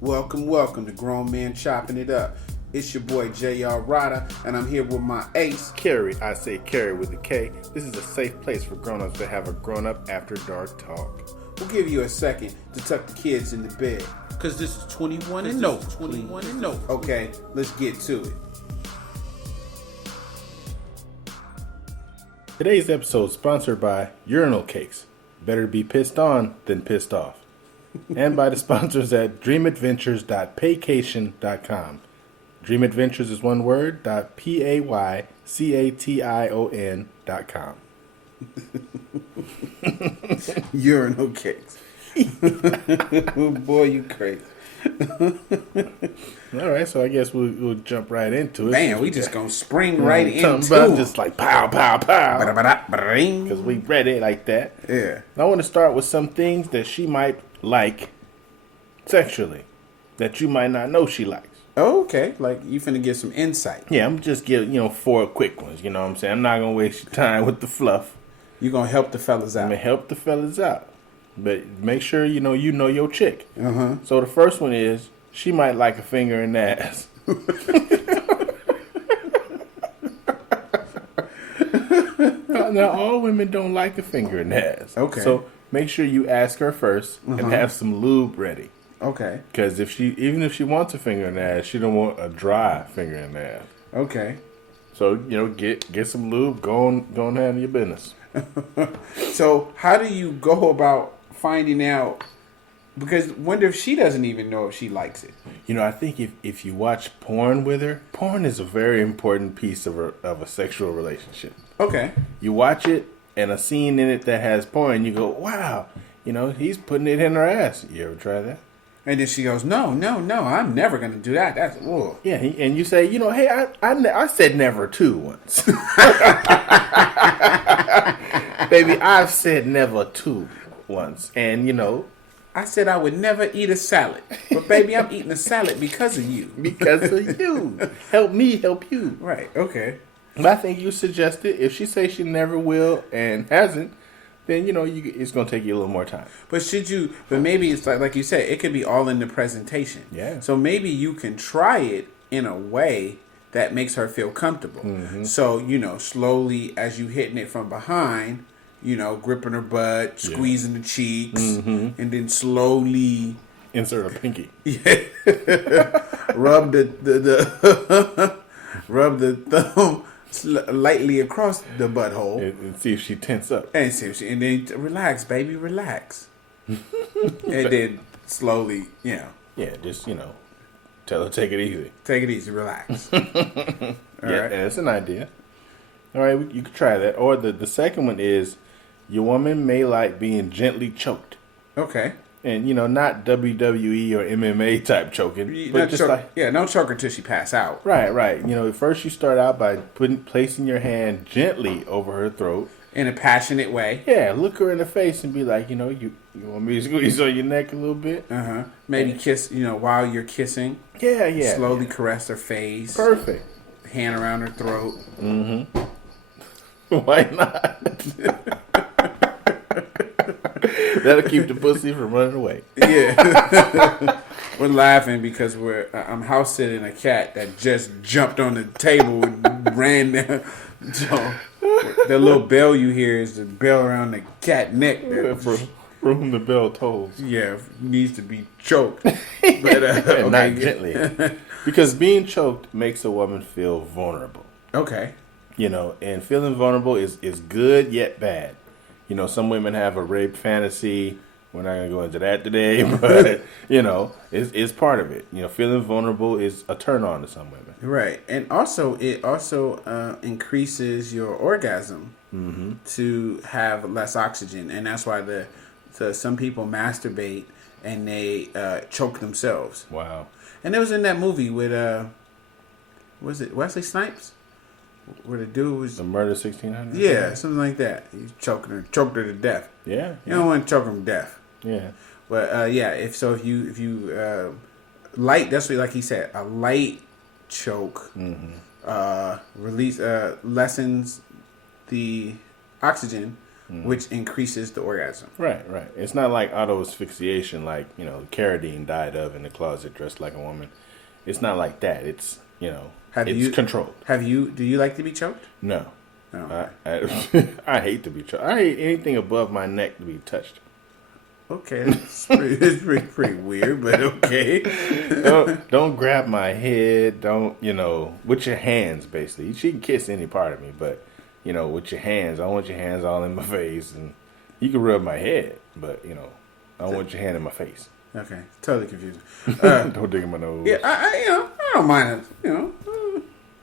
Welcome to Grown Man Chopping It Up. It's your boy J.R. Rada, and I'm here with my ace. Carrie, I say Carrie with a K. This is a safe place for grown-ups to have a grown-up after dark talk. We'll give you a second to tuck the kids into bed, because this is 21 and no. 21 and no. Okay, let's get to it. Today's episode is sponsored by Urinal Cakes. Better be pissed on than pissed off. And by the sponsors at dreamadventures.paycation.com. Dream Adventures is one word, .paycation.com. Urinal cakes. Boy, you crazy. All right, so I guess we'll jump right into it. Man, we just gonna spring right into it. It. Just like pow, pow, pow. Ba-da-ba-da-ba-ding. Because we read it like that. Yeah. I want to start with some things that she might like sexually that you might not know she likes. Oh, okay. Like, you finna get some insight. Yeah, I'm just giving, 4 quick ones. You know what I'm saying? I'm not going to waste your time with the fluff. You're gonna help the fellas out. I'm going to help the fellas out. But make sure, you know your chick. Uh-huh. So the first one is, she might like a finger in the ass. Now, all women don't like a finger in the ass. Okay. So make sure you ask her first and have some lube ready. Okay. Because even if she wants a finger in the ass, she don't want a dry finger in the ass. Okay. So, get some lube, go on handle your business. So how do you go about finding out? Because wonder if she doesn't even know if she likes it. I think if you watch porn with her, porn is a very important piece of a sexual relationship. Okay. You watch it, and a scene in it that has porn, you go, wow, he's putting it in her ass. You ever try that? And then she goes, no, I'm never going to do that. That's, ugh. Yeah, and you say, hey, I said never too once. Baby, I've said never too once. And, I said I would never eat a salad. But, baby, I'm eating a salad because of you. Because of you. Help me help you. Right, okay. But I think you suggested, if she says she never will and hasn't, then, it's going to take you a little more time. But maybe it's like you said, it could be all in the presentation. Yeah. So maybe you can try it in a way that makes her feel comfortable. Mm-hmm. So, slowly as you hitting it from behind, gripping her butt, squeezing the cheeks, and then slowly insert a pinky. Yeah. Rub rub the thumb lightly across the butthole and see if she tense up. And then relax, baby, relax. And then slowly, Yeah, just tell her take it easy. Take it easy, relax. All right, that's an idea. All right, you could try that. Or the second one is, your woman may like being gently choked. Okay. And not WWE or MMA type choking, but just don't choke her till she pass out. Right. First you start out by placing your hand gently over her throat in a passionate way. Yeah, look her in the face and be like, you want me to squeeze on your neck a little bit? Uh-huh. Maybe kiss, while you're kissing. Yeah. Slowly caress her face. Perfect. Hand around her throat. Mm-hmm. Why not? That'll keep the pussy from running away. Yeah. We're laughing because I'm house sitting a cat that just jumped on the table and ran down. So the little bell you hear is the bell around the cat neck. From whom the bell tolls. Yeah, needs to be choked. But okay. Not gently. Because being choked makes a woman feel vulnerable. Okay. And feeling vulnerable is good yet bad. Some women have a rape fantasy. We're not going to go into that today, but, it's part of it. Feeling vulnerable is a turn on to some women. Right. And also, it increases your orgasm to have less oxygen. And that's why some people masturbate and they choke themselves. Wow. And it was in that movie with, was it Wesley Snipes? Where the dude was... The Murder 1600? Yeah, something like that. He choked her to death. Yeah. You don't want to choke them to death. Yeah. But, if you light, that's what, like he said, a light choke lessens the oxygen which increases the orgasm. Right. It's not like auto asphyxiation, like, Carradine died of in the closet dressed like a woman. It's not like that. It's, it's controlled. Do you like to be choked? No. Oh, okay. I hate to be choked. I hate anything above my neck to be touched. Okay, it's pretty weird, but okay. don't grab my head. Don't, with your hands, basically. She can kiss any part of me, but, with your hands. I don't want your hands all in my face. And you can rub my head, but, I don't want your hand in my face. Okay, totally confusing. Don't dig in my nose. Yeah, I don't mind a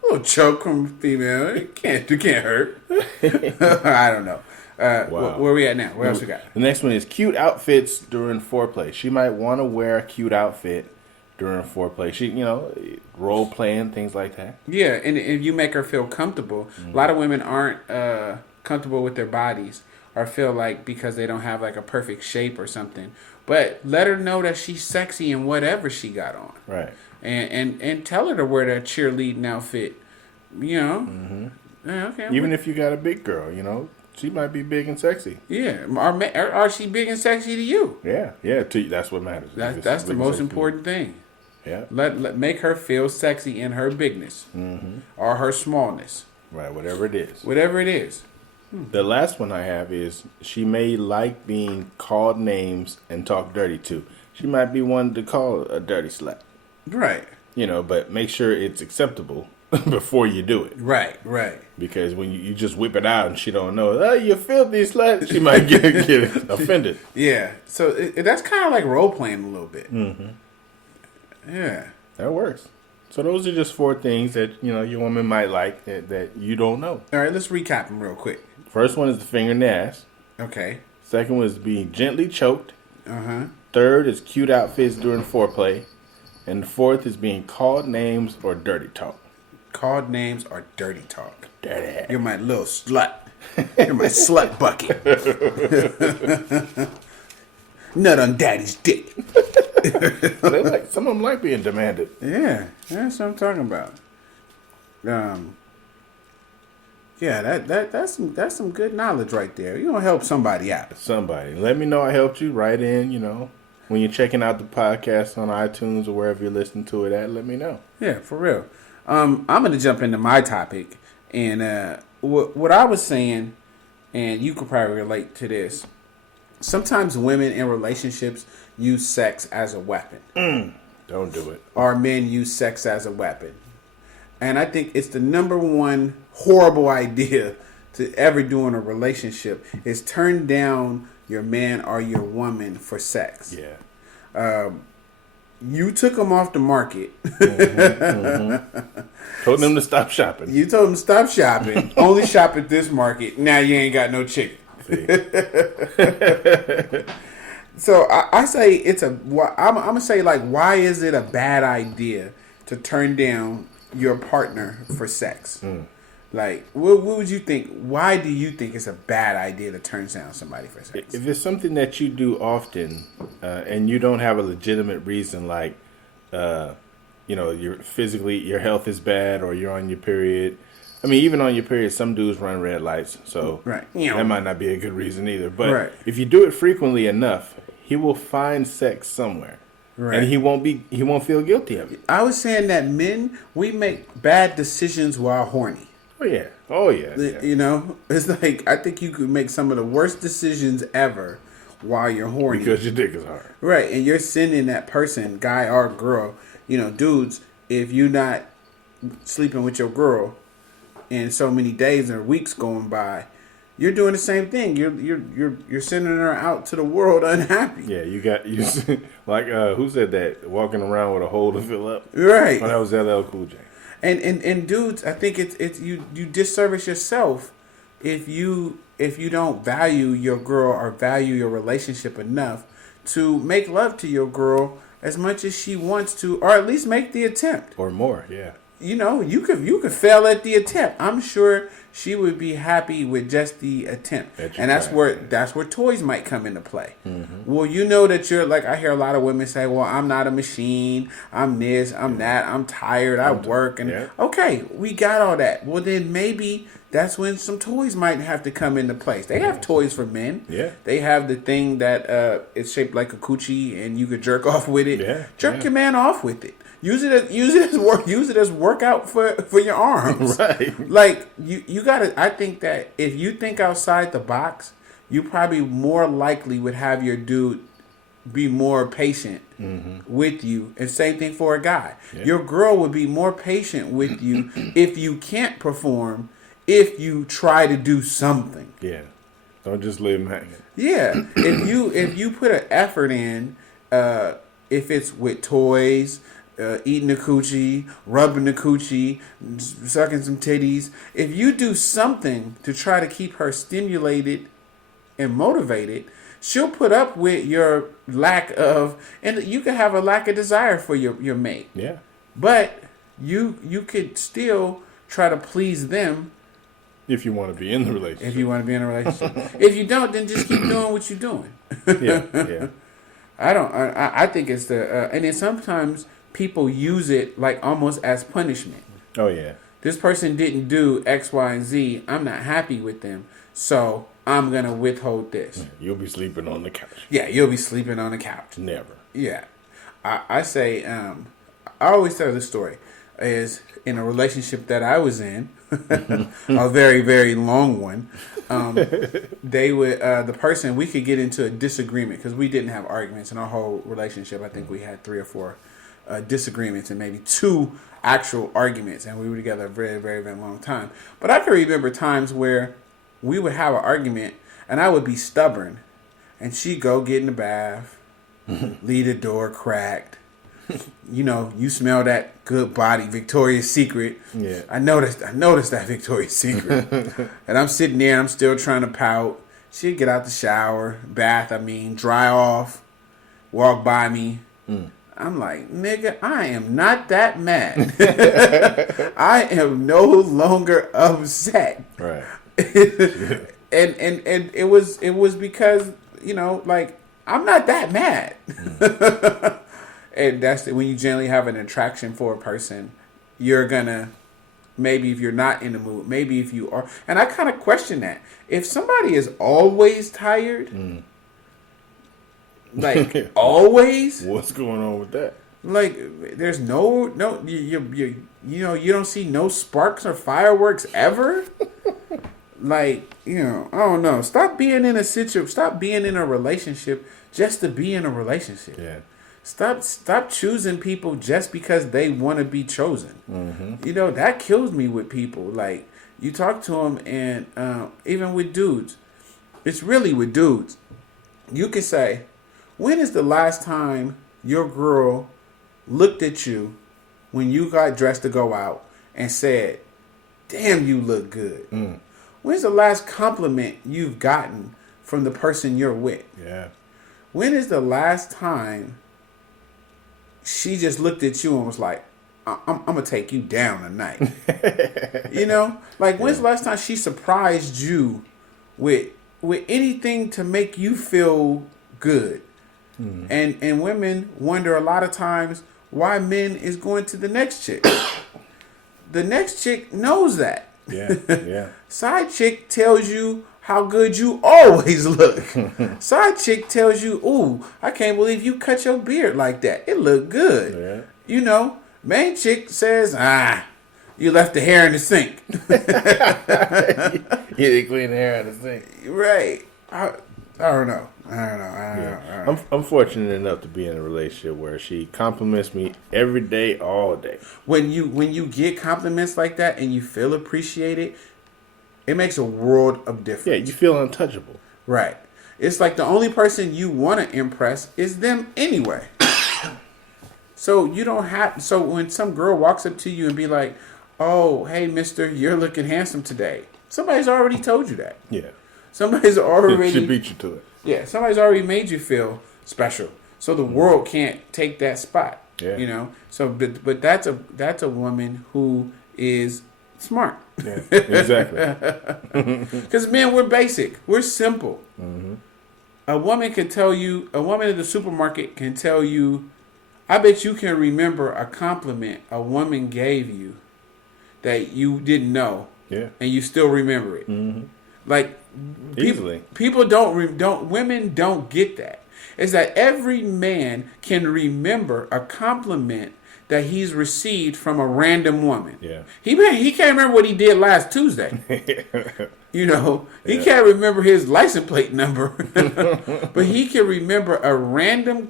little choke from a female. It can't hurt. I don't know. Wow. Where we at now? What else we got? The next one is cute outfits during foreplay. She might want to wear a cute outfit during foreplay. She, role playing, things like that. Yeah, and if you make her feel comfortable, a lot of women aren't comfortable with their bodies or feel like because they don't have like a perfect shape or something. But let her know that she's sexy in whatever she got on. Right. And tell her to wear that cheerleading outfit. Yeah, okay. Even if you got a big girl, she might be big and sexy. Yeah. Are she big and sexy to you? Yeah. That's what matters. That's the most important thing. Yeah. Let make her feel sexy in her bigness or her smallness. Right. Whatever it is. Whatever it is. The last one I have is she may like being called names and talked dirty to. She might be one to call a dirty slut. Right. But make sure it's acceptable before you do it. Right. Because when you just whip it out and she don't know, oh, you filthy slut, she might get offended. Yeah. So that's kind of like role playing a little bit. Mm-hmm. Yeah. That works. So those are just 4 things that, your woman might like that you don't know. All right, let's recap them real quick. First one is the finger in the ass. Okay. Second one is being gently choked. Uh-huh. Third is cute outfits during foreplay. And the fourth is being called names or dirty talk. Called names or dirty talk. Dirty. You're my little slut. You're my slut bucket. Nut on daddy's dick. Some of them like being demanded. Yeah, that's what I'm talking about. Yeah, that's some good knowledge right there. You're gonna help somebody out. Somebody. Let me know I helped you. Write in, when you're checking out the podcast on iTunes or wherever you're listening to it at, let me know. Yeah, for real. I'm gonna jump into my topic, and what I was saying, and you could probably relate to this. Sometimes women in relationships use sex as a weapon. Don't do it. Or men use sex as a weapon. And I think it's the number one horrible idea to ever do in a relationship is turn down your man or your woman for sex. Yeah. You took them off the market. Told them to stop shopping. You told them to stop shopping. Only shop at this market. Now you ain't got no chicken. So I say I'm gonna say, like, why is it a bad idea to turn down your partner for sex? Like, what would you think? Why do you think it's a bad idea to turn down somebody for sex? If it's something that you do often, and you don't have a legitimate reason, like, your health is bad or you're on your period. I mean, even on your period, some dudes run red lights, so that might not be a good reason either. But if you do it frequently enough, he will find sex somewhere. Right. And he won't feel guilty of it. I was saying that men, we make bad decisions while horny. Oh yeah. It's like, I think you could make some of the worst decisions ever while you're horny. Because your dick is hard. Right, and you're sending that person, guy or girl, dudes, if you're not sleeping with your girl in so many days or weeks going by, you're doing the same thing. You're sending her out to the world unhappy. Yeah, you like who said that? Walking around with a hole to fill up. Right. Oh, that was LL Cool J. And dudes, I think it's you disservice yourself if you don't value your girl or value your relationship enough to make love to your girl as much as she wants to, or at least make the attempt. Or more, yeah. you could fail at the attempt. I'm sure she would be happy with just the attempt, and that's where toys might come into play. Mm-hmm. Well, that you're like, I hear a lot of women say, "Well, I'm not a machine. I'm this. I'm that. I'm tired. I work." And okay, we got all that. Well, then maybe that's when some toys might have to come into place. They have toys for men. Yeah, they have the thing that it's shaped like a coochie, and you could jerk off with it. Yeah, jerk your man off with it. Use it as workout for your arms. Right. Like you gotta. I think that if you think outside the box, you probably more likely would have your dude be more patient with you. And same thing for a guy. Yeah. Your girl would be more patient with you if you can't perform. If you try to do something. Yeah. Don't just leave him hanging. Yeah. if you put an effort in, if it's with toys. Eating the coochie, rubbing the coochie, sucking some titties. If you do something to try to keep her stimulated and motivated, she'll put up with your lack of, and you can have a lack of desire for your mate. Yeah. But you could still try to please them. If you want to be in the relationship. If you want to be in a relationship. If you don't, then just keep doing what you're doing. Yeah. I think it's and then sometimes people use it like almost as punishment. Oh, yeah. This person didn't do X, Y, and Z. I'm not happy with them. So I'm going to withhold this. You'll be sleeping on the couch. Yeah, you'll be sleeping on the couch. Never. Yeah. I say, I always tell this story, is in a relationship that I was in, a very, very long one, they would, the person, we could get into a disagreement because we didn't have arguments in our whole relationship. I think we had 3 or 4 disagreements and maybe 2 actual arguments, and we were together a very, very, very long time. But I can remember times where we would have an argument and I would be stubborn and she'd go get in the bath, leave the door cracked. You smell that good body, Victoria's Secret. Yeah. I noticed that Victoria's Secret. And I'm sitting there and I'm still trying to pout. She'd get out the shower, dry off, walk by me. I'm like, nigga, I am not that mad. I am no longer upset. Right. and it was because, I'm not that mad. And that's when you generally have an attraction for a person, you're gonna, maybe if you're not in the mood, maybe if you are, and I kind of question that. If somebody is always tired, like always, what's going on with that? Like, there's no you don't see no sparks or fireworks ever. Like, I don't know. Stop being in a relationship just to be in a relationship. Yeah. Stop choosing people just because they want to be chosen. Mm-hmm. That kills me with people. Like, you talk to them, and even with dudes, it's really with dudes. You can say, when is the last time your girl looked at you when you got dressed to go out and said, "Damn, you look good"? When's the last compliment you've gotten from the person you're with? Yeah. When is the last time she just looked at you and was like, I'm going to take you down tonight? When's the last time she surprised you with anything to make you feel good? And women wonder a lot of times why men is going to the next chick. The next chick knows that. Yeah. Side chick tells you how good you always look. Side chick tells you, "Ooh, I can't believe you cut your beard like that. It looked good." Yeah. Main chick says, "You left the hair in the sink." You didn't clean the hair out of the sink. Right. I don't know. I'm fortunate enough to be in a relationship where she compliments me every day, all day. When you get compliments like that and you feel appreciated, it makes a world of difference. Yeah, you feel untouchable. Right. It's like the only person you want to impress is them anyway. So you don't have. So when some girl walks up to you and be like, "Oh, hey, mister, you're looking handsome today," somebody's already told you that. Yeah. Somebody's already. She beat you to it. Yeah, somebody's already made you feel special. So the world can't take that spot. Yeah. You know, so but that's a woman who is smart. Yeah, exactly. Because men, we're basic, we're simple. Mm-hmm. A woman in the supermarket can tell you. I bet you can remember a compliment a woman gave you that you didn't know, Yeah, and you still remember it. mm-hmm. Like Easily. people women don't get that. It's that every man can remember a compliment that he's received from a random woman. Yeah. He can't remember what he did last Tuesday. You know, he Yeah. can't remember his license plate number, but he can remember a random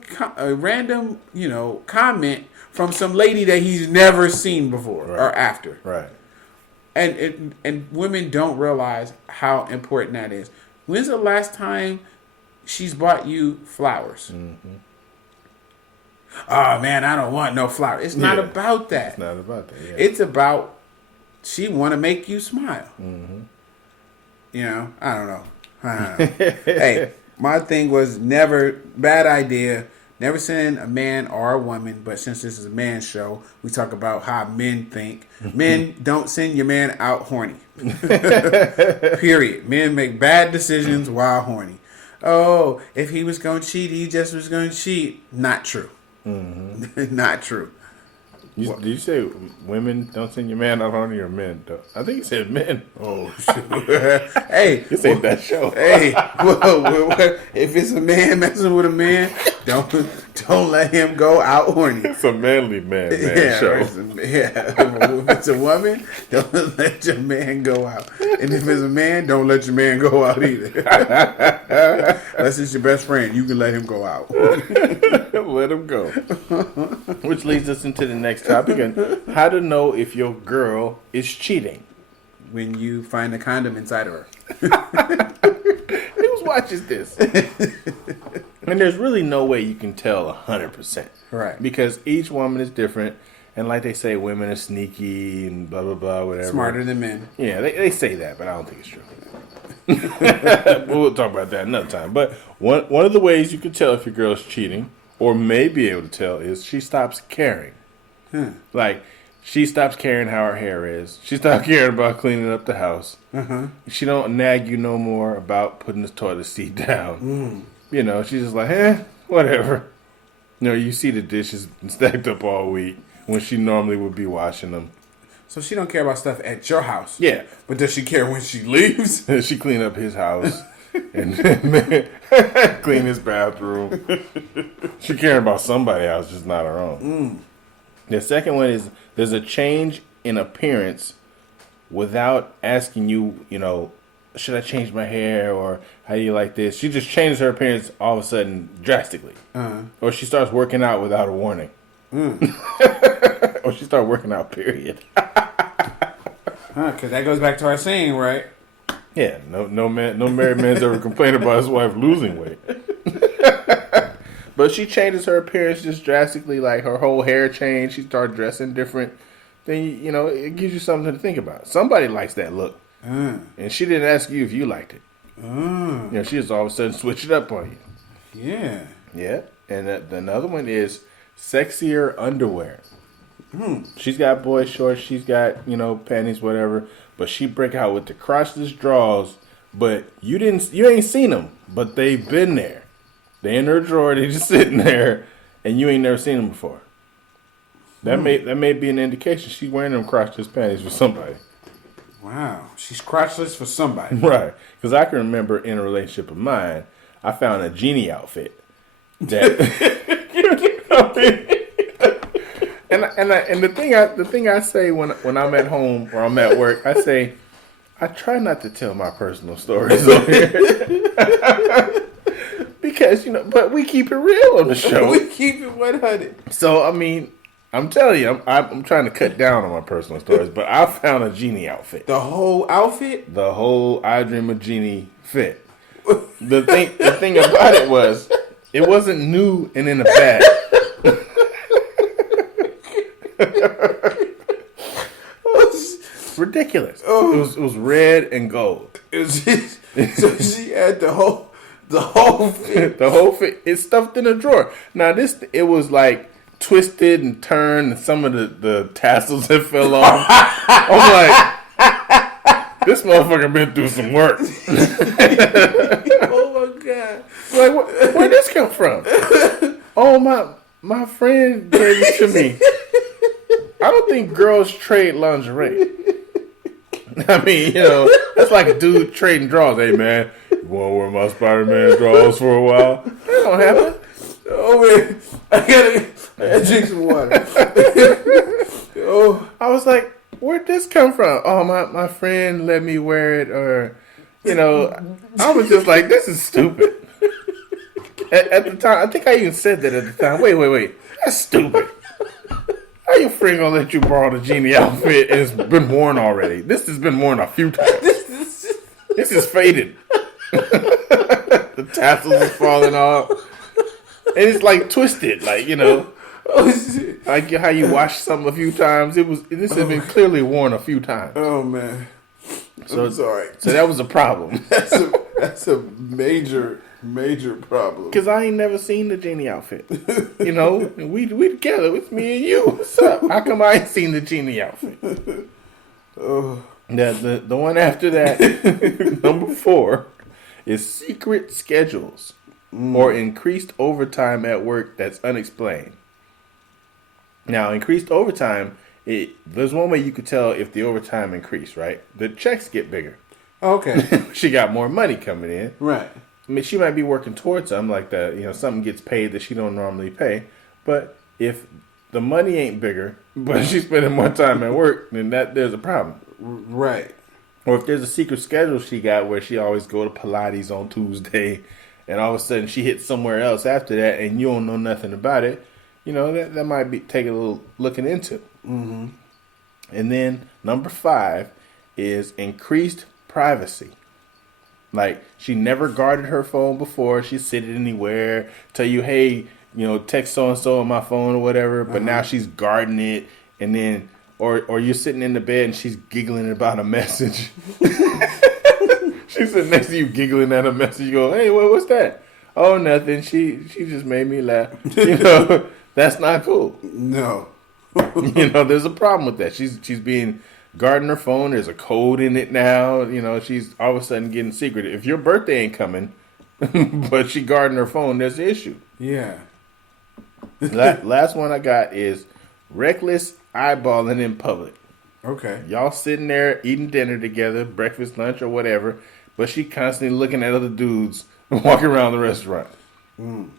comment from some lady that he's never seen before Right. or after. Right. And women don't realize how important that is. When's the last time she's bought you flowers? Mm-hmm. Oh man, I don't want no flower. It's not Yeah. about that. It's not about that. Yeah. It's about she want to make you smile. Mm-hmm. You know, I don't know. Hey, my thing was never bad idea. Never send a man or a woman, but since this is a man's show, we talk about how men think. Men, don't send your man out horny. Period. Men make bad decisions while horny. Oh, if he was going to cheat, he just was going to cheat. Not true. Mm-hmm. Not true. Did you say women don't send your man out horny or men? I think you said men. Oh, shit. Hey. This ain't that show. Hey, if it's a man messing with a man, don't let him go out horny. It's a manly man show. If it's a woman, don't let your man go out. And if it's a man, don't let your man go out either. Unless it's your best friend, you can let him go out. Let him go. Which leads us into the next topic, and how to know if your girl is cheating. When you find a condom inside of her. Who watches this? And there's really no way you can tell 100%. Right. Because each woman is different. And like they say, women are sneaky and blah, blah, blah, whatever. Smarter than men. Yeah, they say that, but I don't think it's true. We'll talk about that another time. But one of the ways you can tell if your girl's cheating, or may be able to tell, is she stops caring. Like, she stops caring how her hair is. She stops caring about cleaning up the house. She don't nag you no more about putting the toilet seat down. You know, she's just like, whatever. You know, you see the dishes stacked up all week when she normally would be washing them. So she don't care about stuff at your house. Yeah. But does she care when she leaves? She clean up his house and clean his bathroom. She caring about somebody else, just not her own. The second one is there's a change in appearance without asking you, you know, should I change my hair or how do you like this? She just changes her appearance all of a sudden drastically. Or she starts working out without a warning. Or she starts working out, period. Because that goes back to our saying, right? Yeah, no married man's ever complained about his wife losing weight. But she changes her appearance just drastically, like her whole hair changed. She started dressing different. Then, you know, it gives you something to think about. Somebody likes that look. And she didn't ask you if you liked it. You know, she just all of a sudden switched it up on you. Yeah. Yeah. And another one is sexier underwear. She's got boy shorts. She's got, you know, panties, whatever. But she break out with the crotchless drawers. But you ain't seen them. But they've been there. They in her drawer. They just sitting there, and you ain't never seen them before. That may be an indication she's wearing them crotchless panties for somebody. Wow, she's crotchless for somebody. Right, because I can remember in a relationship of mine, I found a genie outfit that. and the thing I say when I'm at home or I'm at work, I say, I try not to tell my personal stories on here. Because, you know, but we keep it real on the show. We keep it 100. So, I mean, I'm telling you, I'm trying to cut down on my personal stories, but I found a genie outfit. The whole outfit? The whole I Dream of Genie fit. The thing about it was, it wasn't new and in a bag. Ridiculous. It was red and gold. So she had the whole fit. The whole fit. It's stuffed in a drawer. Now it was like twisted and turned, and some of the tassels that fell off. I'm like, this motherfucker been through some work. Oh my god! Like, where'd this come from? Oh, my friend gave it to me. I don't think girls trade lingerie. I mean, that's like a dude trading drawers. Hey, man, you want to wear my Spider-Man drawers for a while? That don't happen. Oh, man. I gotta drink some water. Oh, I was like, where'd this come from? Oh, my friend let me wear it, or, I was just like, this is stupid. At the time, I think I even said that at the time. Wait. That's stupid. How your friend gonna let you borrow the genie outfit and it's been worn already? This has been worn a few times. This is faded. The tassels are falling off. And it's like twisted, like, oh shit. like how you wash something a few times. This has been clearly worn a few times. Oh man. So I'm sorry. So that was a problem. That's a major problem. Because I ain't never seen the genie outfit. And we together, it's me and you. What's up? How come I ain't seen the genie outfit? Oh. The one after that, number 4, is secret schedules or increased overtime at work that's unexplained. Now, increased overtime, there's one way you could tell if the overtime increased, right? The checks get bigger. Okay. She got more money coming in. Right. I mean, she might be working towards something like that. Something gets paid that she don't normally pay. But if the money ain't bigger, but she's spending more time at work, then there's a problem. Right. Or if there's a secret schedule she got where she always go to Pilates on Tuesday, and all of a sudden she hits somewhere else after that, and you don't know nothing about it, that might be take a little looking into. Mm-hmm. And then number 5 is increased privacy. Like, she never guarded her phone before. She sit it anywhere. Tell you, hey, text so-and-so on my phone or whatever. But now she's guarding it. And then, or you're sitting in the bed and she's giggling about a message. She's sitting next to you giggling at a message. You go, hey, what's that? Oh, nothing. She just made me laugh. That's not cool. No. There's a problem with that. She's being guarding her phone. There's a code in it now. She's all of a sudden getting secretive. If your birthday ain't coming, but she guarding her phone, there's an issue. Yeah. Last one I got is reckless eyeballing in public. Okay. Y'all sitting there eating dinner together, breakfast, lunch, or whatever, but she constantly looking at other dudes walking around the restaurant. Mm.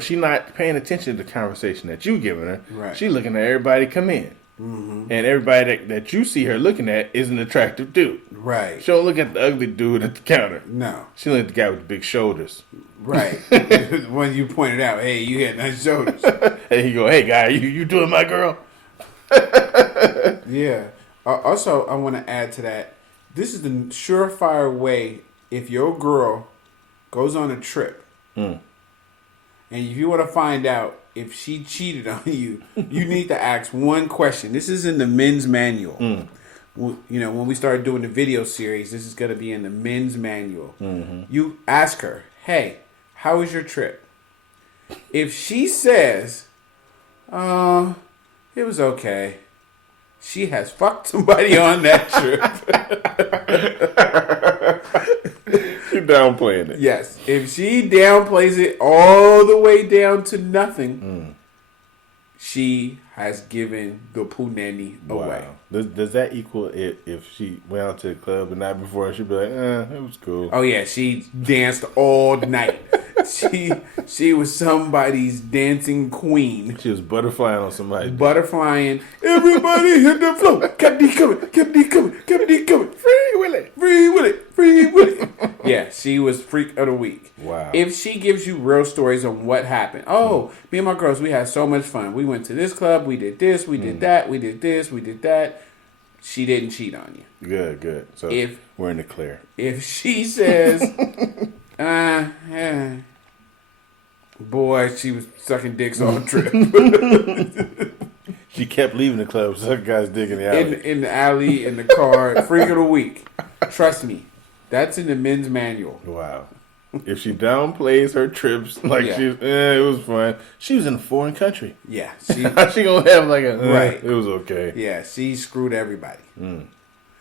She not paying attention to the conversation that you giving her. Right. She looking at everybody come in. Mm-hmm. And everybody that you see her looking at is an attractive dude. Right. She don't look at the ugly dude at the counter. No. She look at the guy with the big shoulders. Right. When you pointed out, hey, you had nice shoulders. And he go, hey, guy, you doing my girl? Yeah. Also, I want to add to that. This is the surefire way if your girl goes on a trip. And if you want to find out if she cheated on you, you need to ask one question. This is in the men's manual. When we started doing the video series, this is going to be in the men's manual. Mm-hmm. You ask her, hey, how was your trip? If she says, it was okay, she has fucked somebody on that trip. You're downplaying it. Yes. If she downplays it all the way down to nothing, she has given the punani away. Does that equal if she went out to the club the night before, she'd be like, it was cool. Oh, yeah. She danced all night. She was somebody's dancing queen. She was butterflying on somebody. Butterflying. Everybody hit the floor. Kept D coming. Free Willy. Yeah, she was freak of the week. Wow. If she gives you real stories on what happened. Oh, me and my girls, we had so much fun. We went to this club. We did this. We did that. We did this. We did that. She didn't cheat on you. Good. So we're in the clear. If she says, boy, she was sucking dicks all the trip. She kept leaving the club, sucking guys' dick in the alley. In the alley, in the car, freak of the week. Trust me, that's in the men's manual. Wow. If she downplays her trips, like it was fun. She was in a foreign country. Yeah, she gonna have like a right. It was okay. Yeah, she screwed everybody.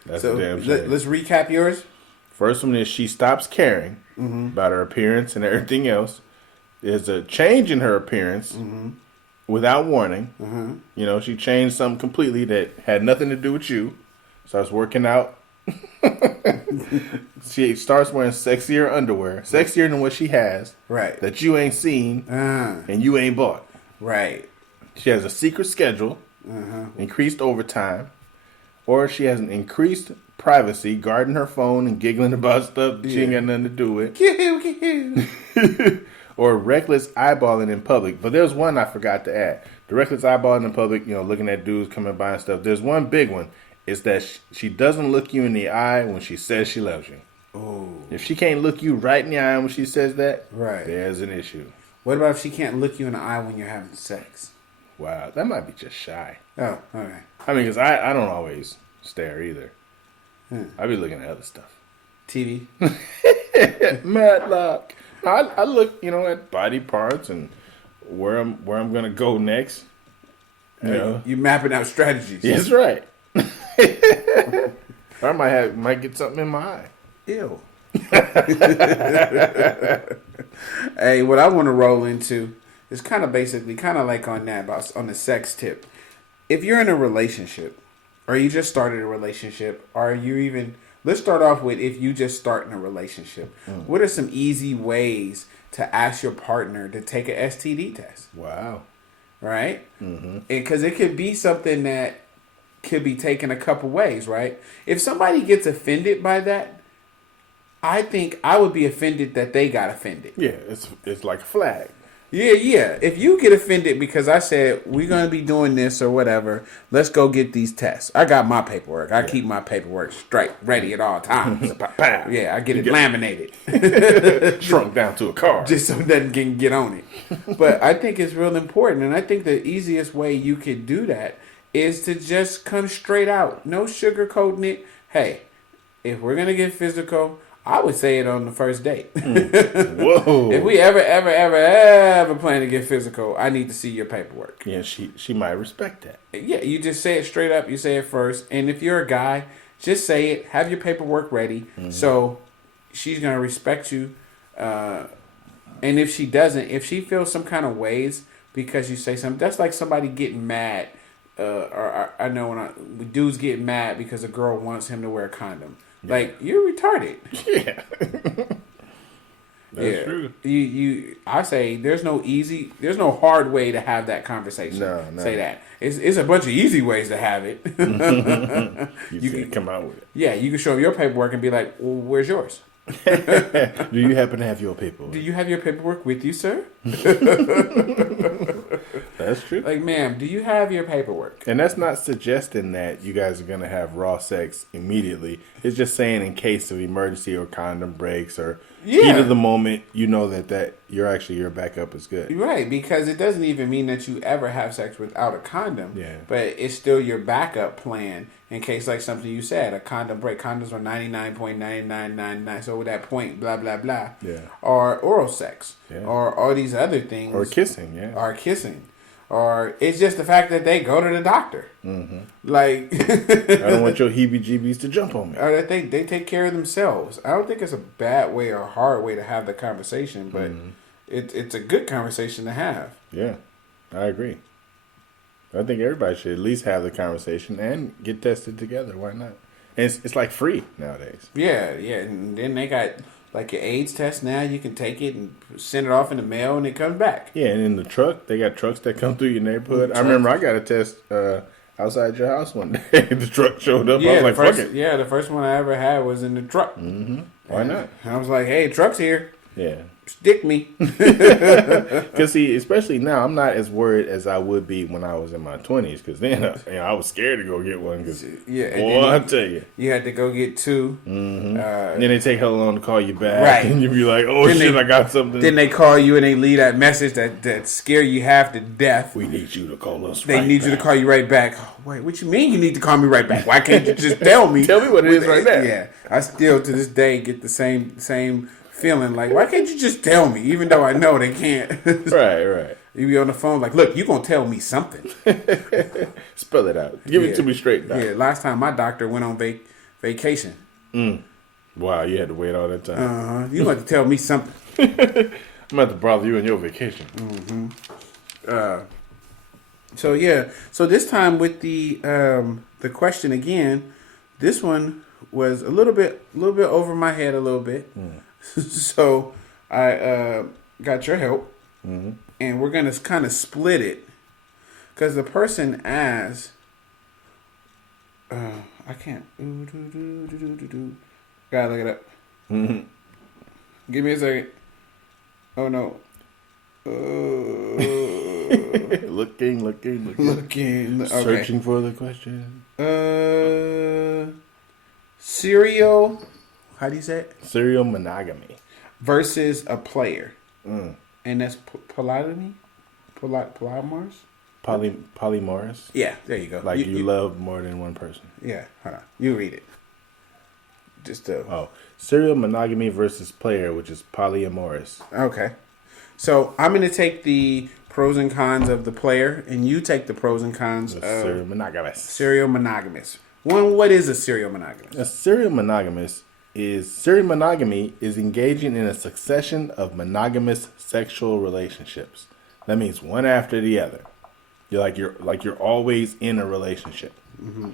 That's so a damn shame. Let's recap yours. First one is she stops caring about her appearance and everything else. There's a change in her appearance without warning. You know, she changed something completely that had nothing to do with you. Starts working out. She starts wearing sexier underwear, sexier than what she has, right? That you ain't seen and you ain't bought, right? She has a secret schedule, increased overtime, or she has an increased privacy, guarding her phone and giggling about stuff that she ain't got nothing to do with, or reckless eyeballing in public. But there's one I forgot to add: the reckless eyeballing in public. You know, looking at dudes coming by and stuff. There's one big one. Is that she doesn't look you in the eye when she says she loves you. Oh. If she can't look you right in the eye when she says that, right, there's an issue. What about if she can't look you in the eye when you're having sex? Wow, that might be just shy. Oh, okay. I mean, because I don't always stare either. I be looking at other stuff. TV? Matlock. I look, at body parts and where I'm gonna go next. You mapping out strategies. That's right. I might get something in my eye. Ew. Hey, what I want to roll into is kind of like on the sex tip. If you're in a relationship, or you just started a relationship, or let's start off with if you just start in a relationship. What are some easy ways to ask your partner to take an STD test? Wow. Right? Because it could be something that could be taken a couple ways, right? If somebody gets offended by that, I think I would be offended that they got offended. Yeah, it's like a flag. Yeah. If you get offended because I said we're going to be doing this or whatever, let's go get these tests. I got my paperwork. I keep my paperwork straight, ready at all times. Yeah, I get it laminated. Shrunk down to a card. Just so that can get on it. But I think it's real important, and I think the easiest way you could do that is to just come straight out. No sugarcoating it. Hey, if we're going to get physical, I would say it on the first date. Whoa. If we ever plan to get physical, I need to see your paperwork. Yeah, she might respect that. Yeah, you just say it straight up. You say it first. And if you're a guy, just say it. Have your paperwork ready. So she's going to respect you. And if she doesn't, if she feels some kind of ways because you say something, that's like somebody getting mad. Or I know when dudes get mad because a girl wants him to wear a condom. Yeah. Like, you're retarded. Yeah. That's true. I say there's no hard way to have that conversation. No. Say that. It's a bunch of easy ways to have it. you can come out with it. Yeah, you can show them your paperwork and be like, well, where's yours? Do you happen to have your paperwork? Do you have your paperwork with you, sir? That's true. Like, ma'am, do you have your paperwork? And that's not suggesting that you guys are going to have raw sex immediately. It's just saying in case of emergency or condom breaks or heat of the moment, you know that your backup is good. Right, because it doesn't even mean that you ever have sex without a condom. Yeah. But it's still your backup plan in case, like something you said, a condom break. Condoms are 99.9999, so with that point, blah, blah, blah. Yeah. Or oral sex. Yeah. Or all these other things. Or kissing, yeah. Or kissing. Or it's just the fact that they go to the doctor. Mm-hmm. Like, I don't want your heebie-jeebies to jump on me. Or they take care of themselves. I don't think it's a bad way or a hard way to have the conversation, but it's a good conversation to have. Yeah, I agree. I think everybody should at least have the conversation and get tested together. Why not? And it's like free nowadays. Yeah. And then they got like your AIDS test now. You can take it and send it off in the mail and it comes back. Yeah, and in the truck, they got trucks that come through your neighborhood. I remember I got a test outside your house one day. The truck showed up. I was like, fuck it. Yeah, the first one I ever had was in the truck. Mm-hmm. Why not? I was like, hey, truck's here. Yeah. Stick me. Because see, especially now, I'm not as worried as I would be when I was in my 20s. Because then I was scared to go get one. Cause, I tell you. You had to go get two. Mm-hmm. Then they take hell long to call you back. Right. And you be like, oh, then shit, I got something. Then they call you and they leave that message that scare you half to death. We need you to call us They need you to call you right back. Oh, wait, what you mean you need to call me right back? Why can't you just tell me? Tell me what it is right now. Yeah. I still, to this day, get the same feeling. Like, why can't you just tell me, even though I know they can't? Right. You be on the phone like, look, you gonna tell me something. Spell it out. Give it to me straight. Doc. Yeah, last time my doctor went on vacation. Wow, you had to wait all that time. You got to tell me something. I'm about to bother you on your vacation. So yeah, so this time with the question again, this one was a little bit over my head a little bit. So I got your help, and we're gonna kind of split it because the person asked, I can't. Gotta look it up. Give me a second. Oh no. Looking. Okay. Searching for the question. Serial. How do you say it? Serial monogamy Versus a player, and that's polygamy. Polymorphs. Polymorphs. Yeah, there you go. Like you love more than one person. Yeah, hold on. You read it. Just serial monogamy versus player, which is polyamorous. Okay. So I'm going to take the pros and cons of the player, and you take the pros and cons of serial monogamous. Serial monogamous. One, what is a serial monogamous? A serial monogamy is engaging in a succession of monogamous sexual relationships. That means one after the other. You're always in a relationship. Mm-hmm.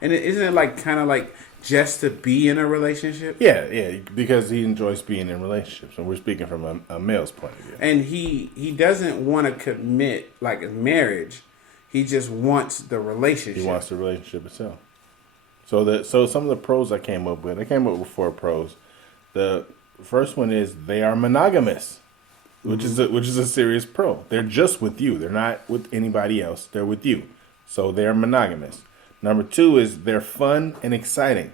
And isn't it like kind of like just to be in a relationship? Yeah, because he enjoys being in relationships, and we're speaking from a male's point of view. And he doesn't want to commit like a marriage. He just wants the relationship. He wants the relationship itself. So some of the pros I came up with 4 pros. The first one is they are monogamous, which is a serious pro. They're just with you. They're not with anybody else. They're with you. So they're monogamous. Number 2 is they're fun and exciting,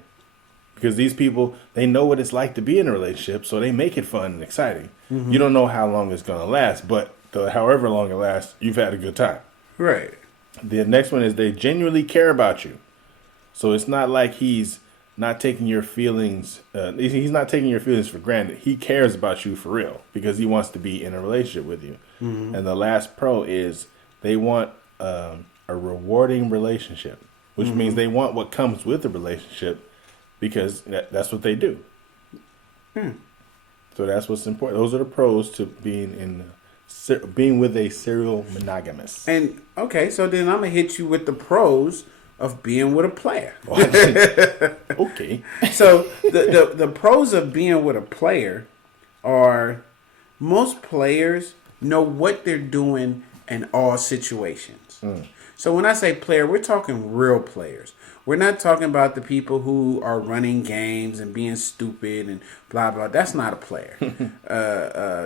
because these people, they know what it's like to be in a relationship, so they make it fun and exciting. You don't know how long it's going to last, but however long it lasts, you've had a good time. Right. The next one is they genuinely care about you. So it's not like he's not taking your feelings. He's not taking your feelings for granted. He cares about you for real because he wants to be in a relationship with you. And the last pro is they want a rewarding relationship, which means they want what comes with the relationship because that's what they do. So that's what's important. Those are the pros to being with a serial monogamous. And okay, so then I'm gonna hit you with the pros of being with a player. Okay. So the pros of being with a player are most players know what they're doing in all situations. So when I say player, we're talking real players. We're not talking about the people who are running games and being stupid and blah, blah. That's not a player.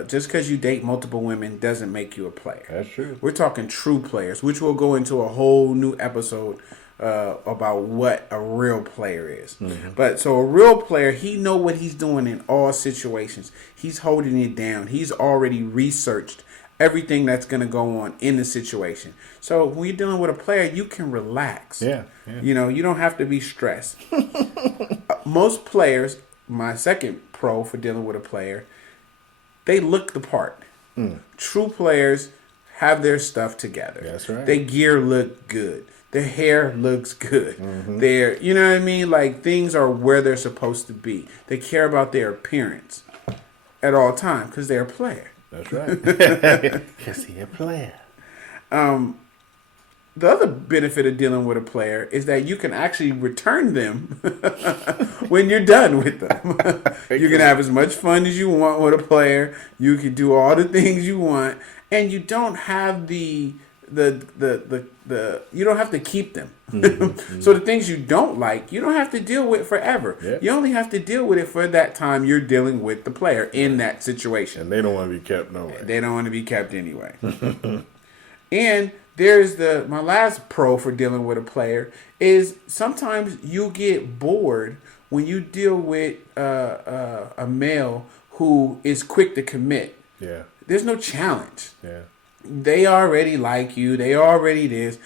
Just because you date multiple women doesn't make you a player. That's true. We're talking true players, which we'll go into a whole new episode about what a real player is. But so a real player, he know what he's doing in all situations. He's holding it down. He's already researched everything that's going to go on in the situation. So when you're dealing with a player, you can relax. Yeah. You know, you don't have to be stressed. Most players, my second pro for dealing with a player, they look the part. True players have their stuff together. That's right. Their gear look good. Their hair looks good. Their, you know what I mean? Like things are where they're supposed to be. They care about their appearance at all times because they're a player. That's right. Because he's a player. The other benefit of dealing with a player is that you can actually return them when you're done with them. You can have as much fun as you want with a player. You can do all the things you want, and you don't have you don't have to keep them. So the things you don't like, you don't have to deal with forever. Yep. You only have to deal with it for that time you're dealing with the player in that situation. And they don't want to be kept no way. They don't want to be kept anyway. And there's my last pro for dealing with a player is sometimes you get bored when you deal with a male who is quick to commit. Yeah. There's no challenge. Yeah. They already like you. They already this.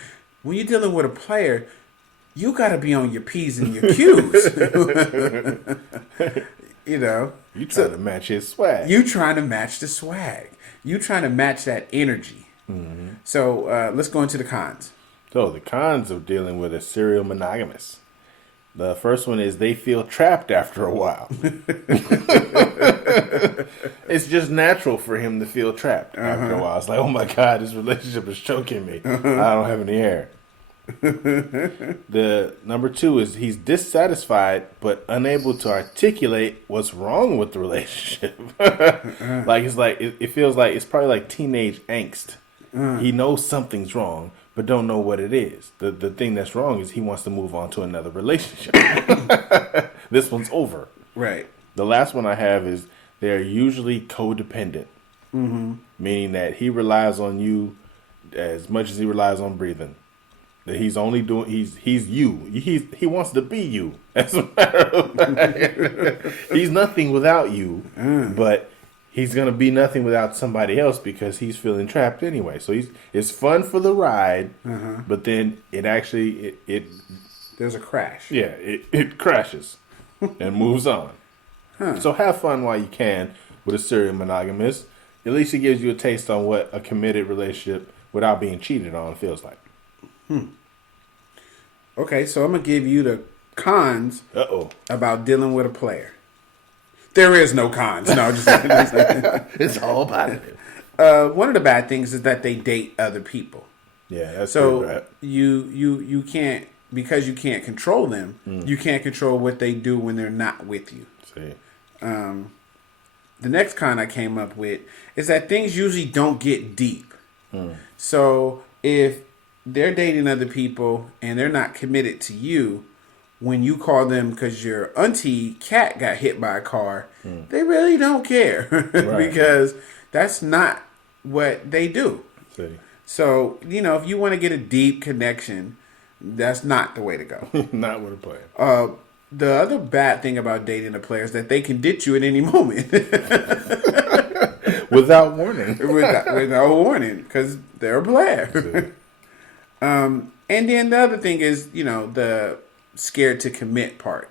When you're dealing with a player, you got to be on your P's and your Q's. You know, you trying to match his swag. You trying to match the swag. You trying to match that energy. Mm-hmm. So let's go into the cons. So the cons of dealing with a serial monogamous. The first one is they feel trapped after a while. It's just natural for him to feel trapped after a while. It's like, oh my God, this relationship is choking me. I don't have any air. The number 2 is he's dissatisfied but unable to articulate what's wrong with the relationship. It feels like it's probably like teenage angst. He knows something's wrong but don't know what it is. The thing that's wrong is he wants to move on to another relationship. This one's over. Right. The last one I have is they're usually codependent, meaning that he relies on you as much as he relies on breathing. That he's only doing he's you. He wants to be you. As a matter of fact, he's nothing without you, but he's gonna be nothing without somebody else because he's feeling trapped anyway. So it's fun for the ride, but then it actually it there's a crash. Yeah, it crashes and moves on. So have fun while you can with a serial monogamous. At least it gives you a taste on what a committed relationship without being cheated on feels like. Okay, so I'm going to give you the cons about dealing with a player. There is no cons. No, just it's all positive. One of the bad things is that they date other people. Yeah, that's so you can't, because you can't control them, you can't control what they do when they're not with you. See. The next con I came up with is that things usually don't get deep. So if they're dating other people and they're not committed to you, when you call them because your auntie cat got hit by a car, they really don't care because that's not what they do. See. So, if you want to get a deep connection, that's not the way to go. Not with a player. The other bad thing about dating a player is that they can ditch you at any moment. Without warning. Without warning, because they're a player. And then the other thing is, the scared to commit part.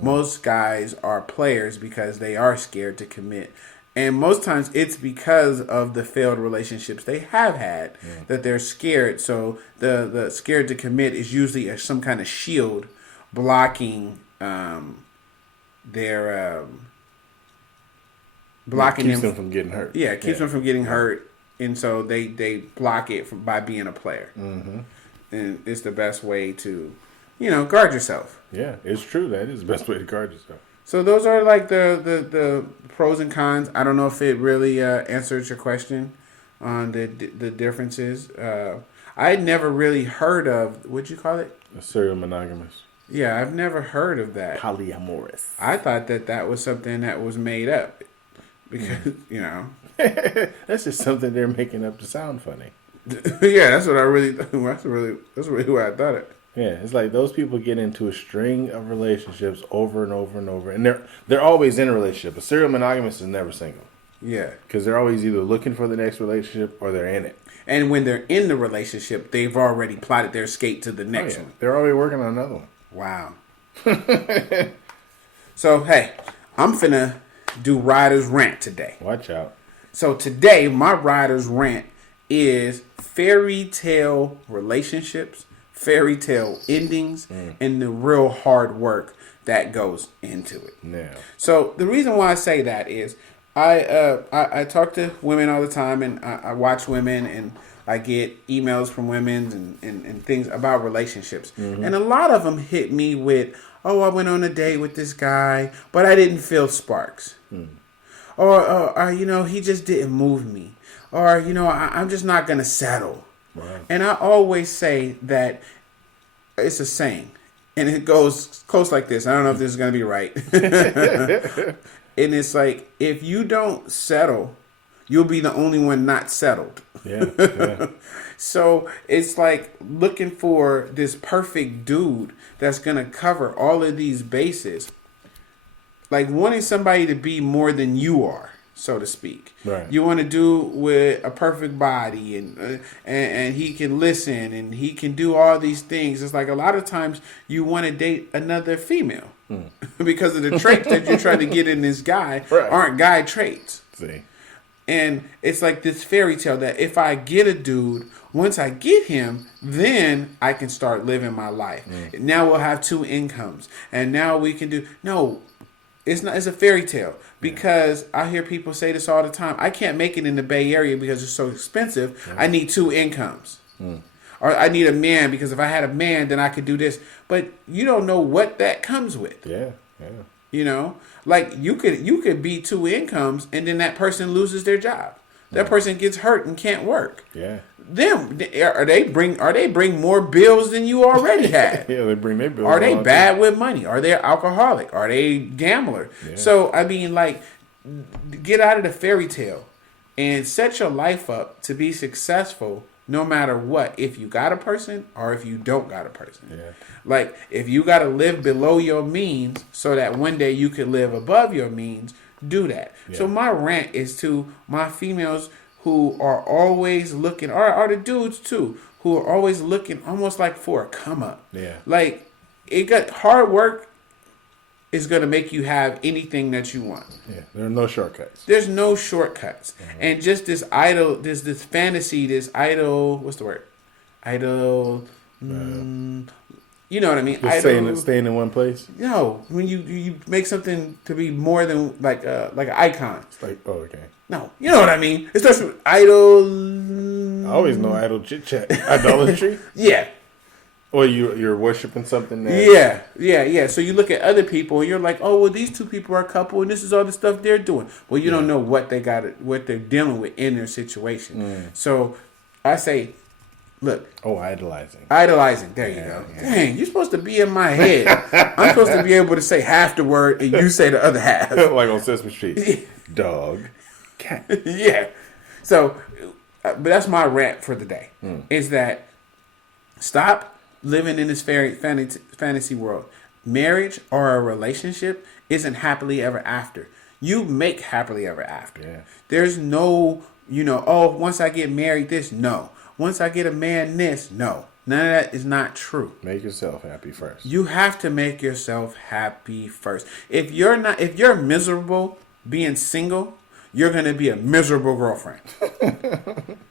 Most guys are players because they are scared to commit. And most times it's because of the failed relationships they have had that they're scared. So the scared to commit is usually some kind of shield blocking their blocking keeps them from getting hurt. Yeah, it keeps them from getting hurt. And so they block it by being a player. And it's the best way to, guard yourself. Yeah, it's true. That is the best way to guard yourself. So those are like the pros and cons. I don't know if it really answers your question on the differences. I had never really heard of, what'd you call it? A serial monogamous. Yeah, I've never heard of that. Polyamorous. I thought that was something that was made up because, That's just something they're making up to sound funny. Yeah, that's what I really. That's really what I thought it. Yeah, it's like those people get into a string of relationships over and over and over, and they're always in a relationship. A serial monogamous is never single. Yeah, because they're always either looking for the next relationship or they're in it. And when they're in the relationship, they've already plotted their escape to the next one. They're already working on another one. Wow. So hey, I'm finna do Ryder's Rant today. Watch out. So today, my Ryder's Rant is fairy tale relationships, fairy tale endings, and the real hard work that goes into it. Yeah. So the reason why I say that is I talk to women all the time, and I watch women, and I get emails from women and things about relationships. And a lot of them hit me with, oh, I went on a date with this guy, but I didn't feel sparks. Or he just didn't move me. Or, I'm just not going to settle. Wow. And I always say that it's a saying. And it goes close like this. I don't know if this is going to be right. And it's like, if you don't settle, you'll be the only one not settled. Yeah. So it's like looking for this perfect dude that's going to cover all of these bases. Like wanting somebody to be more than you are, so to speak. Right. You want to do with a perfect body and he can listen and he can do all these things. It's like a lot of times you want to date another female. because of the traits that you're trying to get in this guy aren't guy traits. See. And it's like this fairy tale that if I get a dude, once I get him, then I can start living my life. Now we'll have 2 incomes. And now we can do... No, it's not. It's a fairy tale. Because I hear people say this all the time. I can't make it in the Bay Area because it's so expensive. I need 2 incomes. Or I need a man because if I had a man, then I could do this. But you don't know what that comes with. Yeah. You know, like you could be 2 incomes and then that person loses their job. That person gets hurt and can't work. Yeah. Them are they bring more bills than you already had? Yeah, they bring their bills. Are they bad with money? Are they alcoholic? Are they gambler? Yeah. So I mean, like, get out of the fairy tale and set your life up to be successful. No matter what, if you got a person or if you don't got a person. Yeah. Like, if you got to live below your means so that one day you can live above your means, do that. Yeah. So my rant is to my females who are always looking, or the dudes too, who are always looking almost like for a come up. Yeah. Like, hard work is going to make you have anything that you want. Yeah, there are no shortcuts. There's no shortcuts. Mm-hmm. And just this fantasy, what's the word? You know what I mean? Just staying in one place? No, when you make something to be more than like an icon. It's like, oh, okay. No, you know what I mean? It starts with idol. I always know idol chit-chat. Idolatry? Yeah. Or you're worshiping something there. Yeah. So you look at other people and you're like, oh, well, these 2 people are a couple and this is all the stuff they're doing. Well, you don't know what they're dealing with in their situation. So I say, look. Oh, idolizing. There you go. Yeah. Dang, you're supposed to be in my head. I'm supposed to be able to say half the word and you say the other half. Like on Sesame Street. Dog. Cat. Yeah. So, but that's my rant for the day. Is that stop living in this fantasy world. Marriage or a relationship isn't happily ever after. You make happily ever after. Yeah. There's no, once I get married, this, no. Once I get a man, this, no. None of that is not true. Make yourself happy first. You have to make yourself happy first. If you're miserable being single, you're going to be a miserable girlfriend.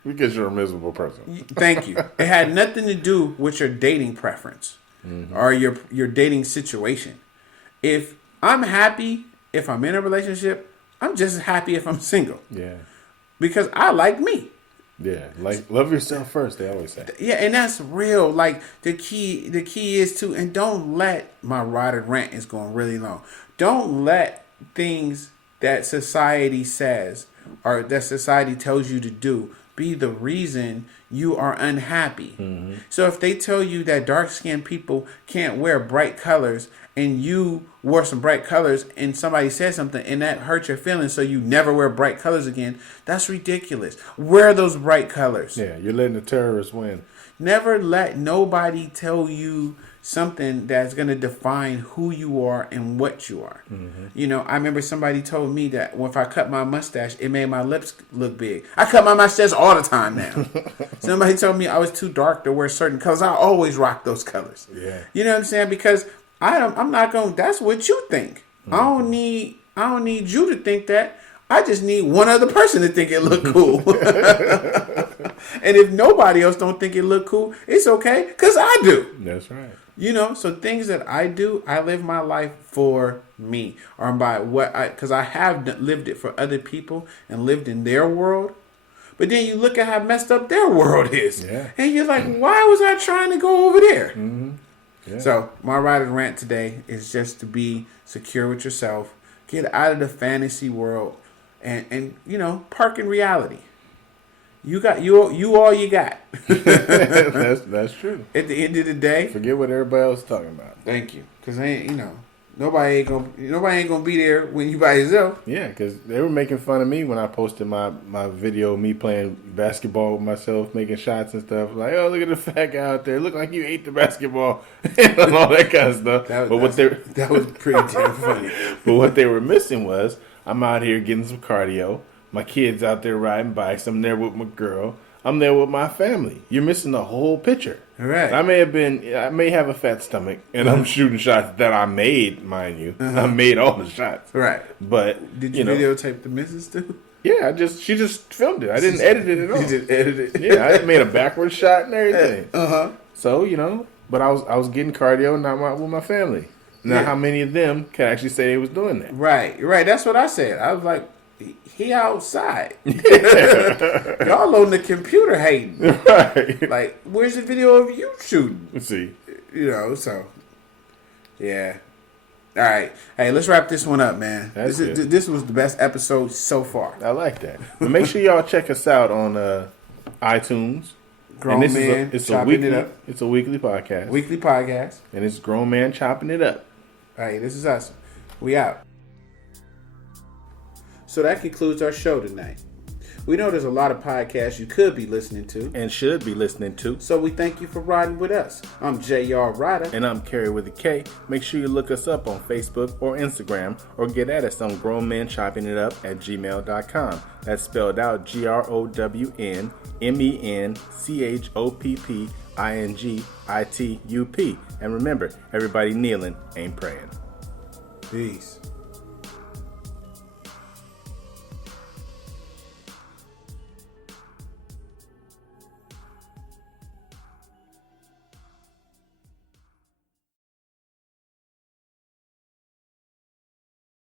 Because you're a miserable person. Thank you. It had nothing to do with your dating preference or your dating situation. If I'm happy, if I'm in a relationship, I'm just as happy if I'm single. Yeah. Because I like me. Yeah, like love yourself first, they always say. Yeah, and that's real. Like the key is to, and don't let, my rotted rant is going really long. Don't let things that society says or that society tells you to do be the reason you are unhappy. Mm-hmm. So if they tell you that dark-skinned people can't wear bright colors and you wore some bright colors and somebody said something and that hurt your feelings so you never wear bright colors again, that's ridiculous. Wear those bright colors. Yeah, you're letting the terrorists win. Never let nobody tell you something that's going to define who you are and what you are. Mm-hmm. I remember somebody told me that if I cut my mustache, it made my lips look big. I cut my mustache all the time now. Somebody told me I was too dark to wear certain colors. I always rock those colors. Yeah. You know what I'm saying? Because I'm not going, that's what you think. Mm-hmm. I don't need you to think that. I just need one other person to think it look cool. And if nobody else don't think it look cool, it's okay, because I do. That's right. So things that I do, I live my life for me, or by because I have lived it for other people and lived in their world. But then you look at how messed up their world is. Yeah. And you're like, why was I trying to go over there? Mm-hmm. Yeah. So my writer's rant today is just to be secure with yourself, get out of the fantasy world, and park in reality. You got you all you got. That's true. At the end of the day, forget what everybody else is talking about. Thank you, because nobody ain't gonna be there when you by yourself. Yeah, because they were making fun of me when I posted my video of me playing basketball with myself, making shots and stuff. Like, oh, look at the fat guy out there. Look like you ate the basketball and all that kind of stuff. That was pretty damn funny. But what they were missing was I'm out here getting some cardio. My kid's out there riding bikes. I'm there with my girl. I'm there with my family. You're missing the whole picture. Right. I may have a fat stomach, and I'm shooting shots that I made, mind you. I made all the shots. Right. But did you videotape the missus too? Yeah, she just filmed it. I didn't edit it at all. You just edited it. Yeah, I made a backward shot and everything. So but I was getting cardio not with my family. Now, how many of them can actually say they was doing that? Right. That's what I said. I was like, he outside. Y'all on the computer hating. Right. Like, where's the video of you shooting? Let's see. So, yeah. All right. Hey, let's wrap this one up, man. This was the best episode so far. I like that. But make sure y'all check us out on iTunes. Grown Man Chopping It Up. It's a weekly podcast. Weekly podcast. And it's Grown Man Chopping It Up. All right, this is us. We out. So that concludes our show tonight. We know there's a lot of podcasts you could be listening to. And should be listening to. So we thank you for riding with us. I'm J.R. Ryder. And I'm Kerry with a K. Make sure you look us up on Facebook or Instagram or get at us on grownmanchoppingitup@gmail.com. That's spelled out GROWNMENCHOPPINGITUP. And remember, everybody kneeling ain't praying. Peace.